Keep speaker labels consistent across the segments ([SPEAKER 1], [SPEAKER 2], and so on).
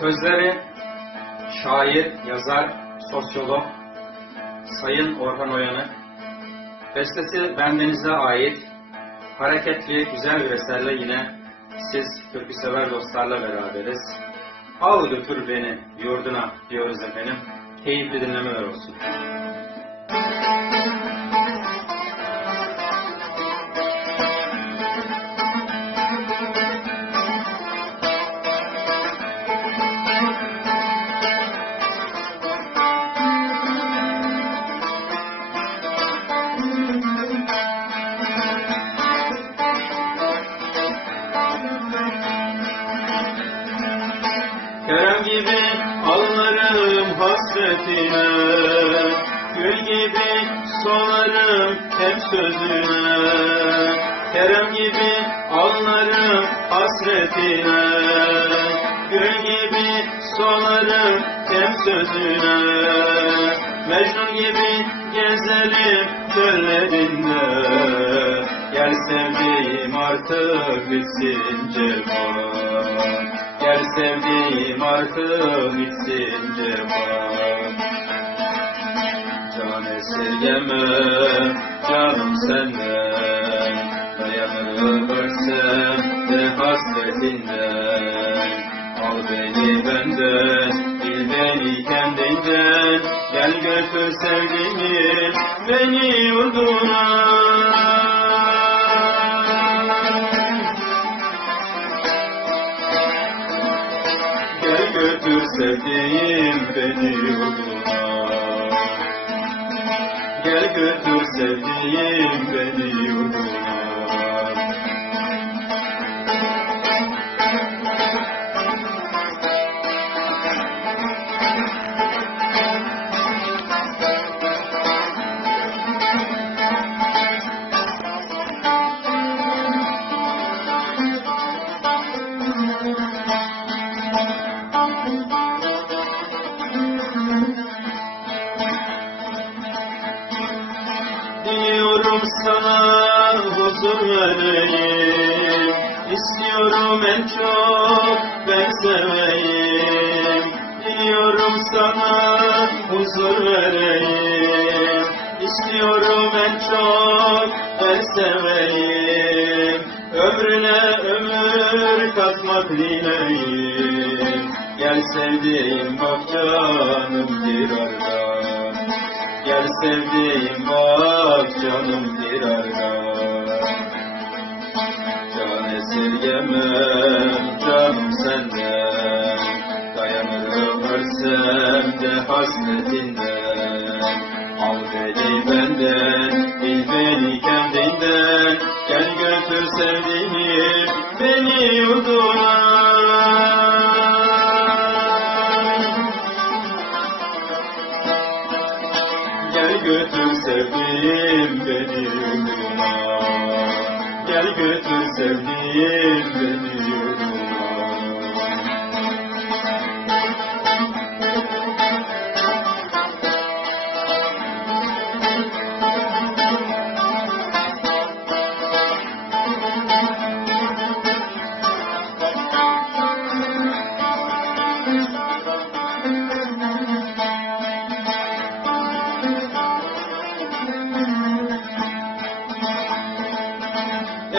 [SPEAKER 1] Sözleri şair, yazar, sosyolog Sayın Orhan Oyanık. Bestesi bendenize ait hareketli, güzel bir eserle yine siz türkü sever dostlarla beraberiz. Al götür beni yurduna diyoruz efendim. Keyifli dinlemeler olsun. Kerem gibi ağlarım hasretine. Gül gibi solarım hep sözüne. Kerem gibi ağlarım hasretine. Gül gibi solarım hep sözüne. Mecnun gibi gezelim çöllerinde. Gel sevdiğim artık bitsin cemal Gel sevdiğim artık bitsin cemal Can esirgemem canım senden Dayanır ölsem de hasretinden. Al beni benden, bil beni kendinden. Gel götür sevdiğimi beni yurduna götür sevdiğim beni yurduna Gel götür sevdiğim beni yurduna vereyim İstiyorum en çok ben seveyim Diliyorum sana huzur vereyim. İstiyorum en çok ben seveyim Ömrüne ömür katmak dileyim Gel sevdiğim bak canım bir arada. Gel sevdiğim bak canım bir arada esirgemem canım senden Dayanırım ölsem de hasretinden Al beni benden, bil beni kendinden. Gel götür sevdiğim beni yurduna Götür sevdiğim beni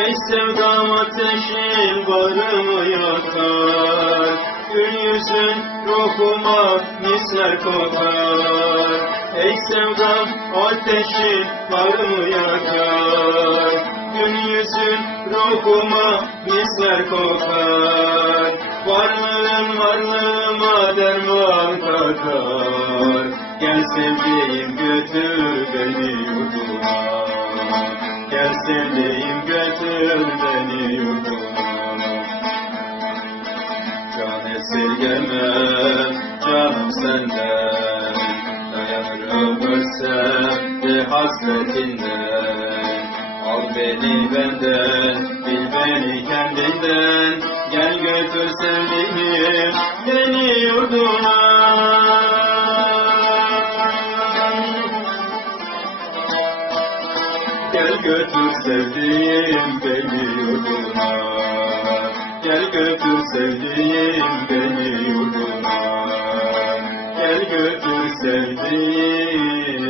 [SPEAKER 1] Ey sevdam ateşin varımı yakar. Gül yüzün ruhuma misler kokar Ey sevdam ateşin varımı yakar. Gül yüzün ruhuma misler kokar Varlığın varlığıma derman kadar. Gel sevdiğim götür beni yurduma Gel sevdiğim götür beni. Yurduna Can esirgemem canım senden. Dayanırım ölsem de hasretinden. Al beni benden, bil beni kendinden. Gel götür sevdiğim götür sevdiğim beni
[SPEAKER 2] yurduna Gel götür sevdiğim beni yurduna Gel götür sevdiğim